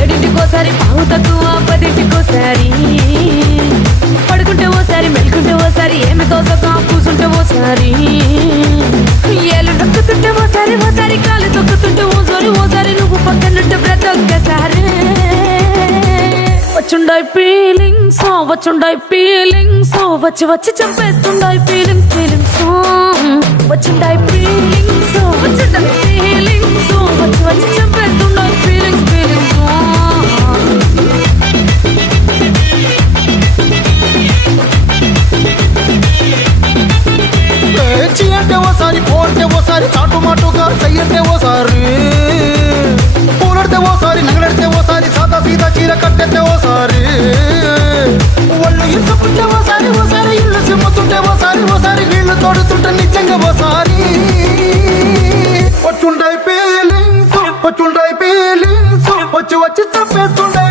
ఏడింటికోసారి పావు తక్కువ 10ంటికోసారి పడుకుంటే ఓసారి మెలుకుంటే ఓసారి ఏమి తోసక కూసుంటే ఓసారి ఏళ్ళు నొక్కుతుంటే ఓసారి ఓసారి కాలు తొక్కుతుంటే ఓసారి నువ్వు పక్కనుంటే ప్రతి ఒక్కసారి వచ్చుండాయి ఫీలింగ్స్ వచ్చి వచ్చి చంపేస్తుండాయి ఫీలింగ్స్ వచ్చుండాయి ఫీలింగ్స్ వచ్చి వచ్చి చంపేస్తుండాయి ఫీలింగ్స్ అంటే ఓసారి పోడితే ఓసారి చాటు మాటుగా సయ్యంటే ఓసారి పూలడితే ఓసారి నగలడితే ఓసారి సాదా సీదా చీర కట్టెత్తే ఓసారి ఒళ్ళు ఇసుకుంటే ఓసారి ఇల్లు సిమ్ముతుంటే ఓసారి నీళ్లు తోడుతుంటే నిజంగా ఓసారి వచ్చుండాయి ఫీలింగ్స్ వచ్చి వచ్చి తప్పేస్తుండే